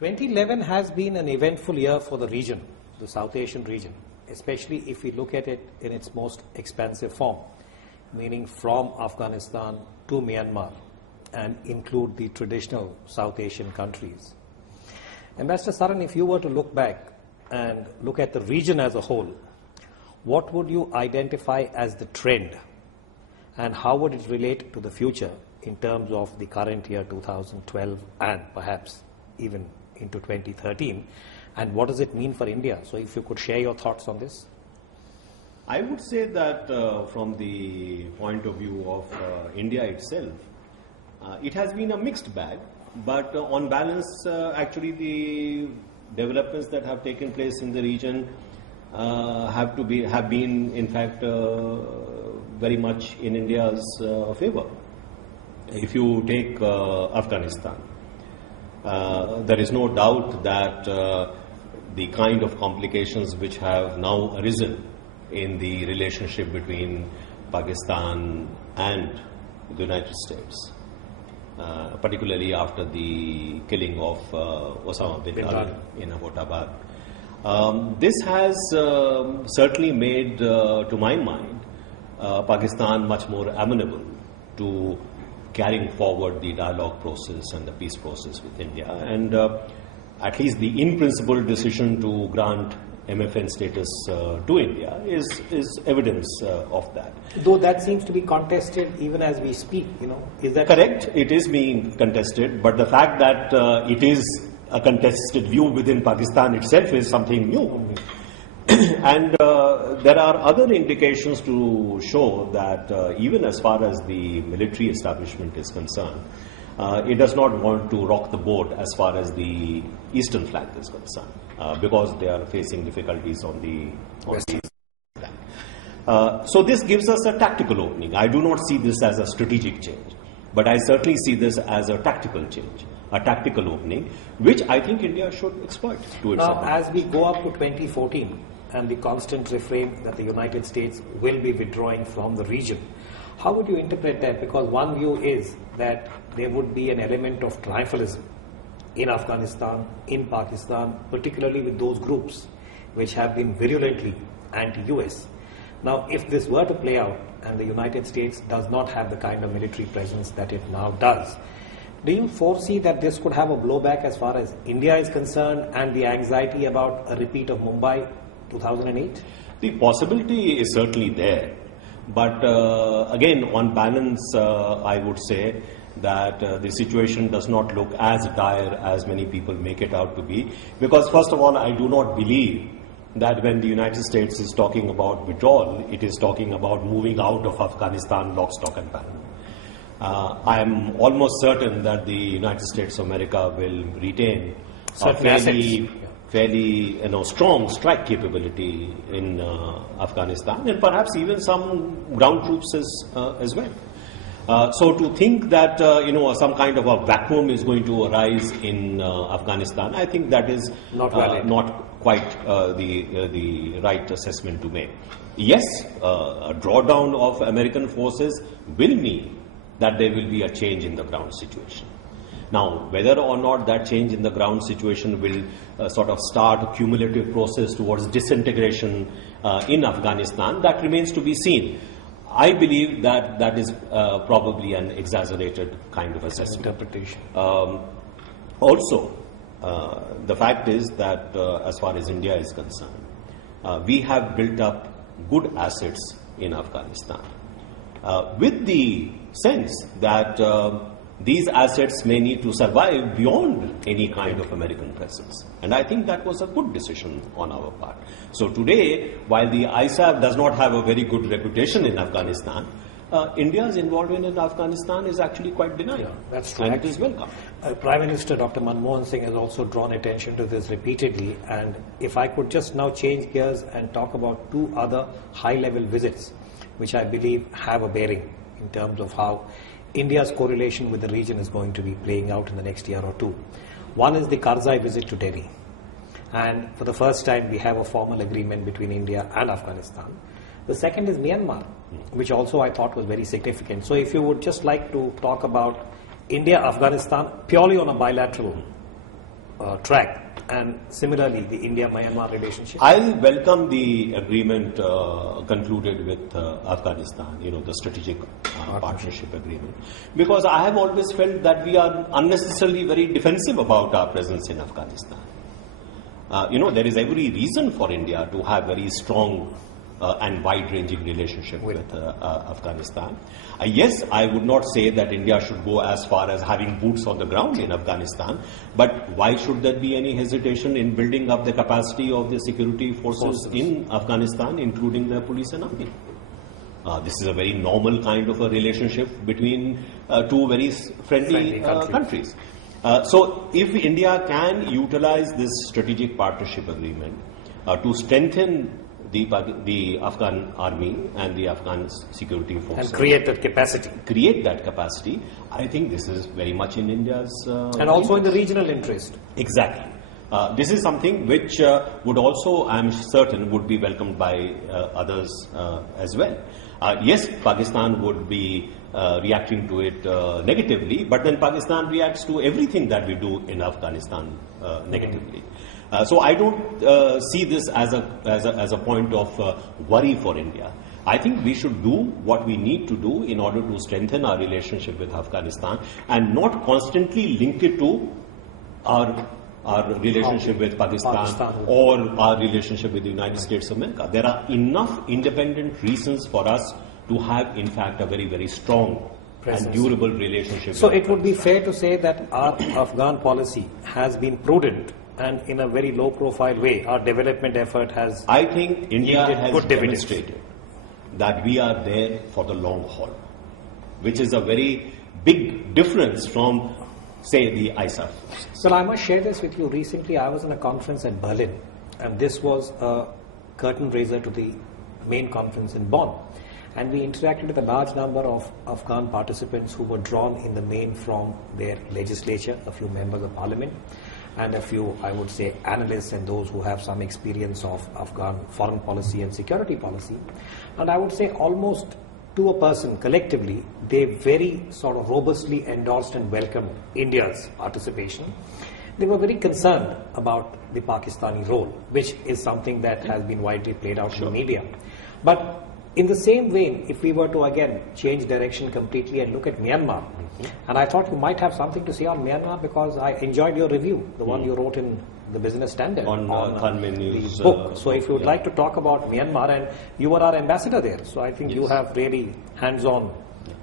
2011 has been an eventful year for the region, the South Asian region, especially if we look at it in its most expansive form, meaning from Afghanistan to Myanmar, and include the traditional South Asian countries. Ambassador Saran, if you were to look back and look at the region as a whole, what would you identify as the trend, and how would it relate to the future in terms of the current year 2012 and perhaps even into 2013, and what does it mean for India? So if you could share your thoughts on this. I would say that from the point of view of India itself, it has been a mixed bag, but on balance, actually the developments that have taken place in the region have been in fact very much in India's favor. If you take Afghanistan, there is no doubt that the kind of complications which have now arisen in the relationship between Pakistan and the United States, particularly after the killing of Osama bin Laden in Abbottabad. This has certainly made, to my mind, Pakistan much more amenable to carrying forward the dialogue process and the peace process with India. And at least the in-principle decision to grant MFN status to India is evidence of that. Though that seems to be contested even as we speak, is that correct? It is being contested, but the fact that it is a contested view within Pakistan itself is something new. And there are other indications to show that even as far as the military establishment is concerned, it does not want to rock the boat as far as the eastern flank is concerned, because they are facing difficulties on the western flank. So this gives us a tactical opening. I do not see this as a strategic change, but I certainly see this as a tactical change, a tactical opening, which I think India should exploit to its advantage. Now, as we go up to 2014 and the constant refrain that the United States will be withdrawing from the region, how would you interpret that? Because one view is that there would be an element of triumphalism in Afghanistan, in Pakistan, particularly with those groups which have been virulently anti-US. Now, if this were to play out and the United States does not have the kind of military presence that it now does, do you foresee that this could have a blowback as far as India is concerned and the anxiety about a repeat of Mumbai 2008? The possibility is certainly there. But again, on balance, I would say that the situation does not look as dire as many people make it out to be. Because first of all, I do not believe that when the United States is talking about withdrawal, it is talking about moving out of Afghanistan lock, stock and barrel. I am almost certain that the United States of America will retain a fairly strong strike capability in Afghanistan, and perhaps even some ground troops as well. So to think that some kind of a vacuum is going to arise in Afghanistan, I think that is not quite the right assessment to make. Yes, a drawdown of American forces will mean that there will be a change in the ground situation. Now, whether or not that change in the ground situation will sort of start a cumulative process towards disintegration in Afghanistan, that remains to be seen. I believe that that is probably an exaggerated kind of assessment. Interpretation. Also, the fact is that as far as India is concerned, we have built up good assets in Afghanistan with the sense that these assets may need to survive beyond any kind of American presence. And I think that was a good decision on our part. So today, while the ISAF does not have a very good reputation in Afghanistan, India's involvement in Afghanistan is actually quite benign. Yeah, that's true. And it is welcome. Prime Minister Dr. Manmohan Singh has also drawn attention to this repeatedly. And if I could just now change gears and talk about two other high-level visits, which I believe have a bearing in terms of how India's correlation with the region is going to be playing out in the next year or two. One is the Karzai visit to Delhi. And for the first time, we have a formal agreement between India and Afghanistan. The second is Myanmar, which also I thought was very significant. So if you would just like to talk about India-Afghanistan purely on a bilateral track? And similarly, the India-Myanmar relationship? I'll welcome the agreement concluded with Afghanistan, the strategic partnership agreement, because I have always felt that we are unnecessarily very defensive about our presence in Afghanistan. There is every reason for India to have very strong and wide-ranging relationship with Afghanistan. Yes, I would not say that India should go as far as having boots on the ground in Afghanistan, but why should there be any hesitation in building up the capacity of the security forces in Afghanistan, including the police and army? This is a very normal kind of a relationship between two very friendly countries. So if India can utilize this strategic partnership agreement to strengthen the Afghan army and the Afghan security forces, and create that capacity, I think this is very much in India's and also in the regional interest. Exactly. This is something which would also, I'm certain, would be welcomed by others as well. Yes, Pakistan would be reacting to it negatively, but then Pakistan reacts to everything that we do in Afghanistan negatively. So I don't see this as a point of worry for India. I think we should do what we need to do in order to strengthen our relationship with Afghanistan and not constantly link it to our relationship with Pakistan or our relationship with the United States of America. There are enough independent reasons for us to have, in fact, a very, very strong and durable relationship. So it would be fair to say that our Afghan policy has been prudent, and in a very low-profile way, our development effort has. I think India has demonstrated that we are there for the long haul, which is a very big difference from, say, the ISAF. Well, I must share this with you. Recently, I was in a conference at Berlin, and this was a curtain raiser to the main conference in Bonn. And we interacted with a large number of Afghan participants who were drawn in the main from their legislature, a few members of parliament, and a few, I would say, analysts and those who have some experience of Afghan foreign policy and security policy. And I would say almost to a person collectively, they very sort of robustly endorsed and welcomed India's participation. They were very concerned about the Pakistani role, which is something that has been widely played out in the media. But in the same vein, if we were to again change direction completely and look at Myanmar, and I thought you might have something to say on Myanmar because I enjoyed your review, the one you wrote in the Business Standard on the book. So if you would like to talk about Myanmar, and you were our ambassador there, so I think you have really hands-on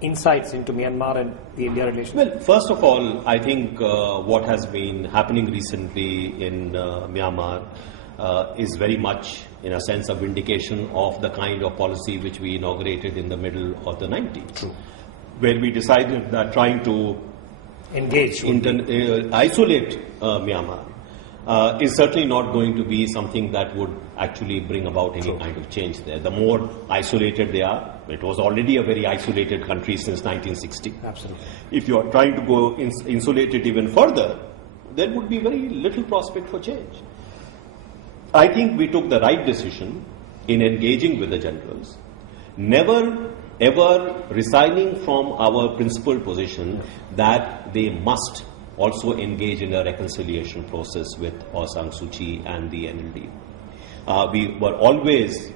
insights into Myanmar and the India relationship. Well, first of all, I think what has been happening recently in Myanmar is very much, in a sense, a vindication of the kind of policy which we inaugurated in the middle of the 90s. True. Where we decided that trying to isolate Myanmar is certainly not going to be something that would actually bring about any kind of change there. The more isolated they are, it was already a very isolated country since 1960. Absolutely. If you are trying to go insulate it even further, there would be very little prospect for change. I think we took the right decision in engaging with the generals, never ever resigning from our principal position that they must also engage in a reconciliation process with Aung San Suu Kyi and the NLD. We were always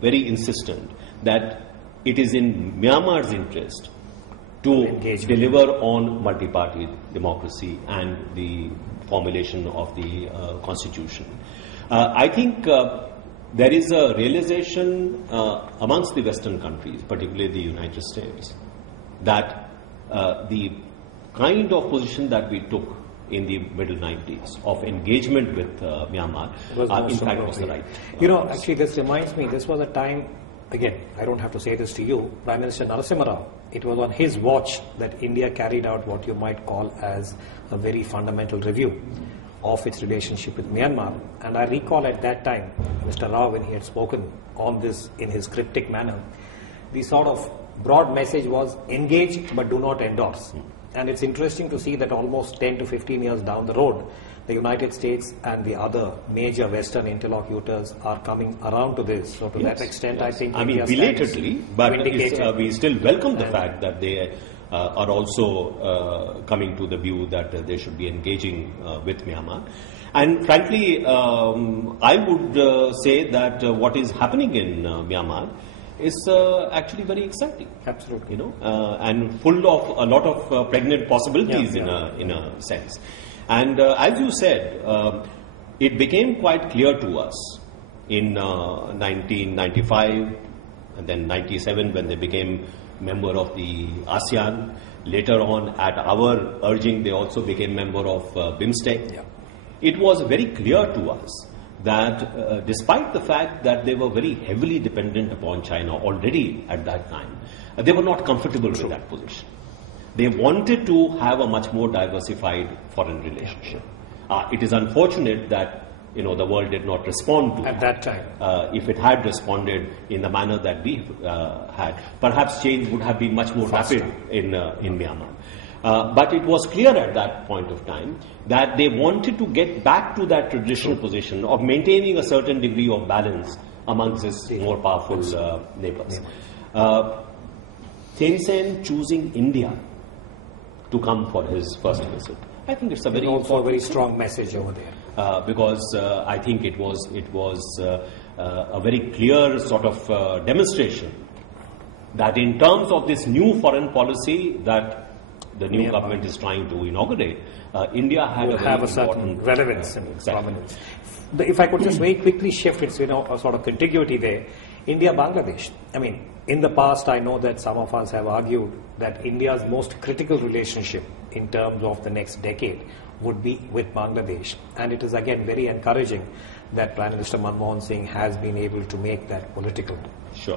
very insistent that it is in Myanmar's interest to deliver on multi-party democracy and the formulation of the constitution. I think there is a realization amongst the Western countries, particularly the United States, that the kind of position that we took in the middle 90s of engagement with Myanmar, in fact, was the right. Actually, this reminds me, this was a time, again, I don't have to say this to you, Prime Minister Narasimha Rao, it was on his watch that India carried out what you might call as a very fundamental review of its relationship with Myanmar. And I recall at that time, Mr. Rao, when he had spoken on this in his cryptic manner, the sort of broad message was engage but do not endorse. And it's interesting to see that almost 10 to 15 years down the road, the United States and the other major Western interlocutors are coming around to this. So to that extent, I think... I mean, belatedly, but we still welcome the fact that they are also coming to the view that they should be engaging with Myanmar. And frankly, I would say that what is happening in Myanmar is actually very exciting. Absolutely. And full of a lot of pregnant possibilities in a sense. And as you said, it became quite clear to us in 1995 and then 97 when they became member of the ASEAN. Later on, at our urging, they also became member of BIMSTEC. Yeah. It was very clear to us that despite the fact that they were very heavily dependent upon China already at that time, they were not comfortable with that position. They wanted to have a much more diversified foreign relationship. It is unfortunate that the world did not respond to at that time. If it had responded in the manner that we had, perhaps change would have been much more rapid in Myanmar. But it was clear at that point of time that they wanted to get back to that traditional position of maintaining a certain degree of balance amongst its more powerful neighbors. Thein Sein choosing India to come for his first visit, I think it's a very also a very strong message over there. Because I think it was a very clear sort of demonstration that in terms of this new foreign policy that the new government is trying to inaugurate, India had a certain relevance and prominence. If I could just very quickly shift, it's a sort of contiguity there. India-Bangladesh. I mean, in the past, I know that some of us have argued that India's most critical relationship in terms of the next decade would be with Bangladesh. And it is again very encouraging that Prime Minister Manmohan Singh has been able to make that political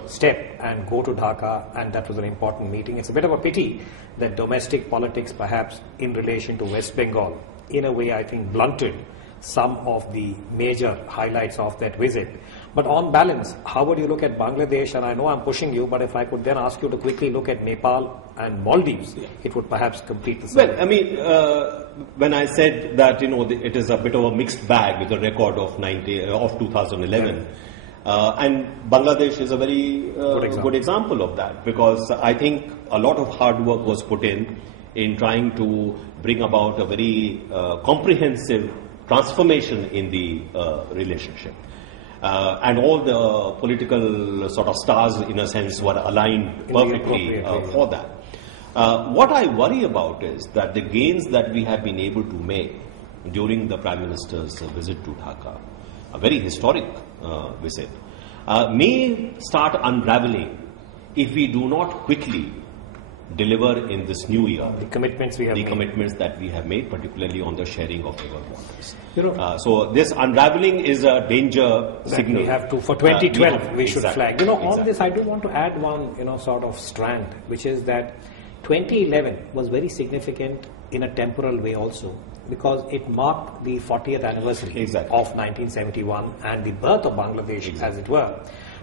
step and go to Dhaka, and that was an important meeting. It's a bit of a pity that domestic politics, perhaps in relation to West Bengal, in a way I think blunted some of the major highlights of that visit. But on balance, how would you look at Bangladesh? And I know I'm pushing you, but if I could then ask you to quickly look at Nepal and Maldives, it would perhaps complete the same. Well, I mean, when I said that, it is a bit of a mixed bag with the record of 2011, and Bangladesh is a very good example of that, because I think a lot of hard work was put in trying to bring about a very comprehensive transformation in the relationship. And all the political sort of stars, in a sense, were aligned perfectly for that. What I worry about is that the gains that we have been able to make during the Prime Minister's visit to Dhaka, a very historic visit, may start unraveling if we do not quickly deliver in this new year the commitments that we have made, particularly on the sharing of our waters. So this unraveling is a danger signal. We have to, for 2012, we should flag. On this, I do want to add one, sort of strand, which is that 2011 was very significant in a temporal way also, because it marked the 40th anniversary of 1971 and the birth of Bangladesh, as it were.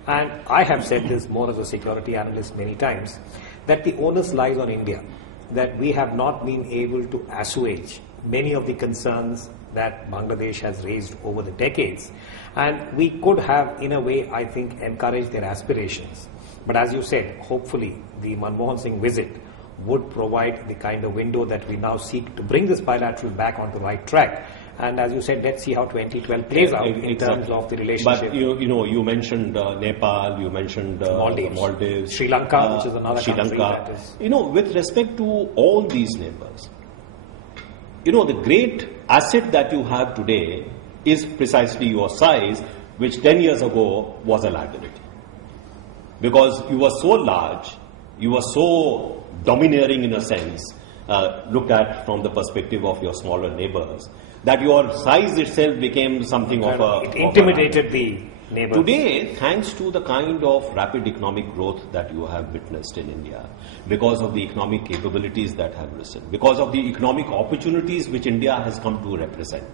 And I have said this more as a security analyst many times, that the onus lies on India, that we have not been able to assuage many of the concerns that Bangladesh has raised over the decades. And we could have, in a way, I think, encouraged their aspirations. But as you said, hopefully the Manmohan Singh visit would provide the kind of window that we now seek to bring this bilateral back on the right track. And as you said, let's see how 2012 plays out in terms of the relationship. But you mentioned Nepal, you mentioned Maldives, Sri Lanka, which is another country that is. With respect to all these neighbors, the great asset that you have today is precisely your size, which 10 years ago was a liability. Because you were so large, you were so domineering in a sense, looked at from the perspective of your smaller neighbors, that your size itself became something of a... It intimidated the neighbors. Today, thanks to the kind of rapid economic growth that you have witnessed in India, because of the economic capabilities that have risen, because of the economic opportunities which India has come to represent,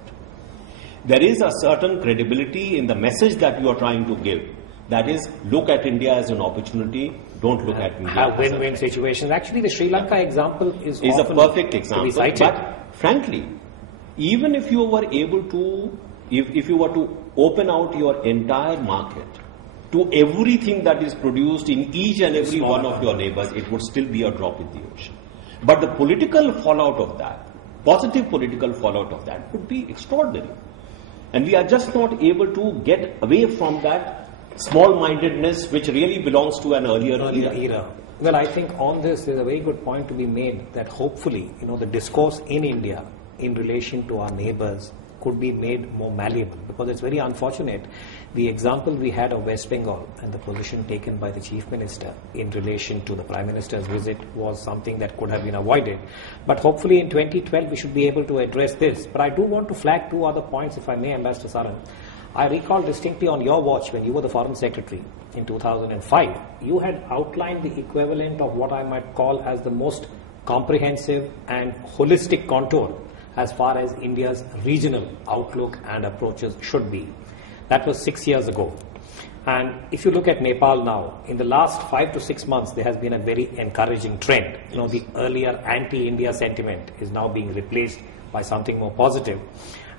there is a certain credibility in the message that you are trying to give. That is, look at India as an opportunity, don't look at India have win-win situations. Actually, the Sri Lanka example is a perfect example. But frankly, even if you were able to, if you were to open out your entire market to everything that is produced in each and every one of your neighbors, it would still be a drop in the ocean. But the political fallout of that, positive political fallout of that would be extraordinary. And we are just not able to get away from that small-mindedness which really belongs to an earlier era. Well, I think on this there's a very good point to be made that hopefully, the discourse in India in relation to our neighbors could be made more malleable, because it's very unfortunate. The example we had of West Bengal and the position taken by the Chief Minister in relation to the Prime Minister's visit was something that could have been avoided. But hopefully in 2012 we should be able to address this. But I do want to flag two other points, if I may, Ambassador Saran. I recall distinctly on your watch when you were the Foreign Secretary in 2005, you had outlined the equivalent of what I might call as the most comprehensive and holistic contour as far as India's regional outlook and approaches should be. That was 6 years ago. And if you look at Nepal now, in the last 5 to 6 months, there has been a very encouraging trend. The earlier anti-India sentiment is now being replaced by something more positive.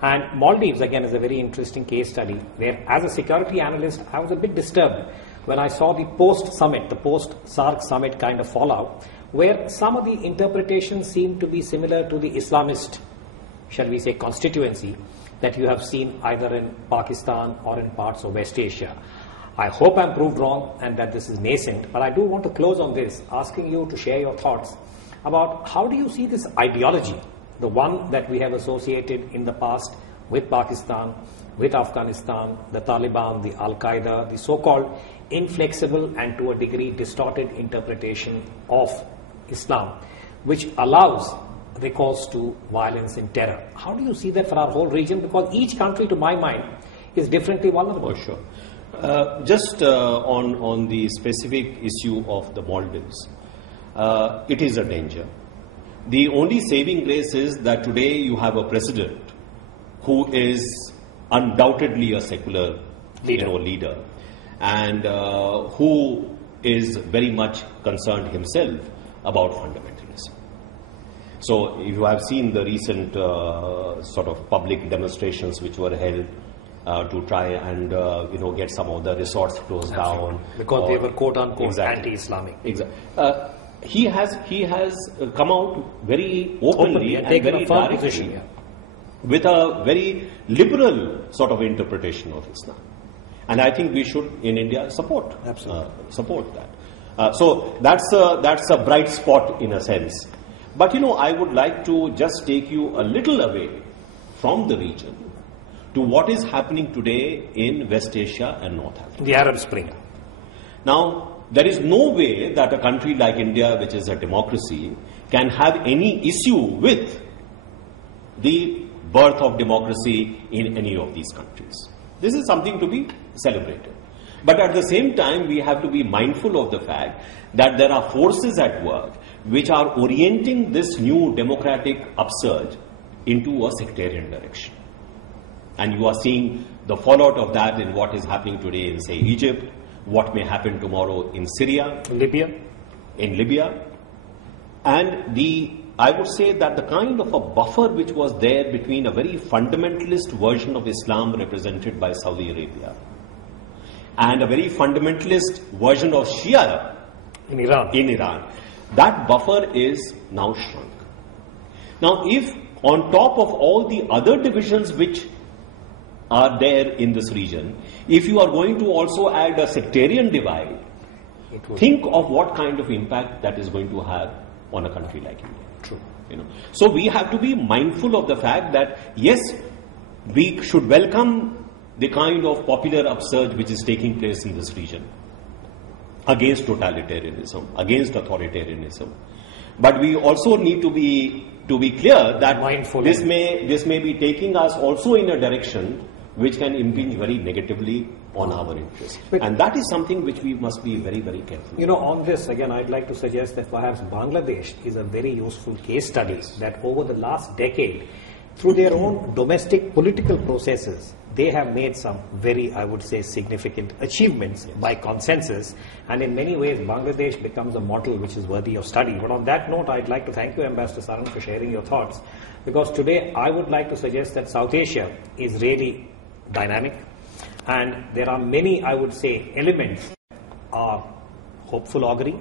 And Maldives, again, is a very interesting case study where, as a security analyst, I was a bit disturbed when I saw the post-summit, the post-SARC summit kind of fallout, where some of the interpretations seem to be similar to the Islamist, shall we say, constituency that you have seen either in Pakistan or in parts of West Asia. I hope I'm proved wrong and that this is nascent, but I do want to close on this, asking you to share your thoughts about how do you see this ideology, the one that we have associated in the past with Pakistan, with Afghanistan, the Taliban, the Al-Qaeda, the so-called inflexible and to a degree distorted interpretation of Islam, which allows recourse to violence and terror. How do you see that for our whole region? Because each country, to my mind, is differently vulnerable. For sure. Just on the specific issue of the Maldives, it is a danger. The only saving grace is that today you have a president who is undoubtedly a secular leader and who is very much concerned himself about fundamentalism. So you have seen the recent sort of public demonstrations which were held to try and get some of the resorts closed down because they were quote unquote exactly, anti-Islamic. Exactly. He has come out very openly and taken very a firm directly position with a very liberal sort of interpretation of Islam, and I think we should in India support that. So that's a bright spot in a sense. But I would like to just take you a little away from the region to what is happening today in West Asia and North Africa. The Arab Spring. Now, there is no way that a country like India, which is a democracy, can have any issue with the birth of democracy in any of these countries. This is something to be celebrated. But at the same time, we have to be mindful of the fact that there are forces at work which are orienting this new democratic upsurge into a sectarian direction. And you are seeing the fallout of that in what is happening today in, say, Egypt, what may happen tomorrow in Syria, in Libya. And I would say that the kind of a buffer which was there between a very fundamentalist version of Islam represented by Saudi Arabia and a very fundamentalist version of Shia in Iran, that buffer is now shrunk. Now, if on top of all the other divisions which are there in this region, if you are going to also add a sectarian divide, think of what kind of impact that is going to have on a country like India. True. So we have to be mindful of the fact that yes, we should welcome the kind of popular upsurge which is taking place in this region against totalitarianism, against authoritarianism. But we also need to be clear that this may be taking us also in a direction which can impinge very negatively on our interests. And that is something which we must be very, very careful. On this, again, I'd like to suggest that perhaps Bangladesh is a very useful case study that over the last decade, through their own domestic political processes, they have made some very, I would say, significant achievements by consensus. And in many ways, Bangladesh becomes a model which is worthy of study. But on that note, I'd like to thank you, Ambassador Saran, for sharing your thoughts. Because today, I would like to suggest that South Asia is really dynamic. And there are many, I would say, elements are hopeful augury.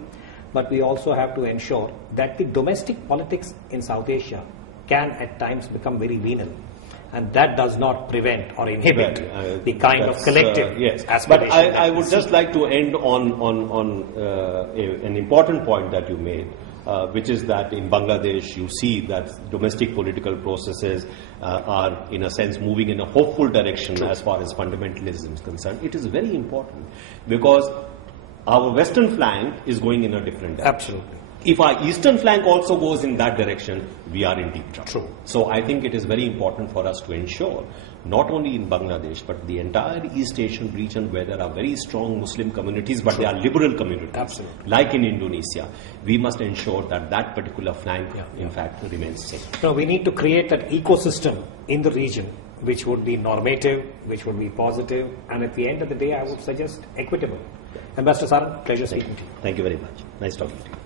but we also have to ensure that the domestic politics in South Asia can at times become very venal. And that does not prevent or inhibit the kind of collective yes. aspiration. But I would just like to end on an important point that you made, which is that in Bangladesh you see that domestic political processes are in a sense moving in a hopeful direction. True. As far as fundamentalism is concerned. It is very important because our western flank is going in a different direction. Absolutely. If our eastern flank also goes in that direction, we are in deep trouble. True. So I think it is very important for us to ensure, not only in Bangladesh, but the entire East Asian region where there are very strong Muslim communities, but True. They are liberal communities, Absolutely. like in Indonesia, we must ensure that that particular flank, in fact, remains safe. So we need to create that ecosystem in the region which would be normative, which would be positive, and at the end of the day, I would suggest equitable. Ambassador Saran, pleasure speaking to you. Thank you very much. Nice talking to you.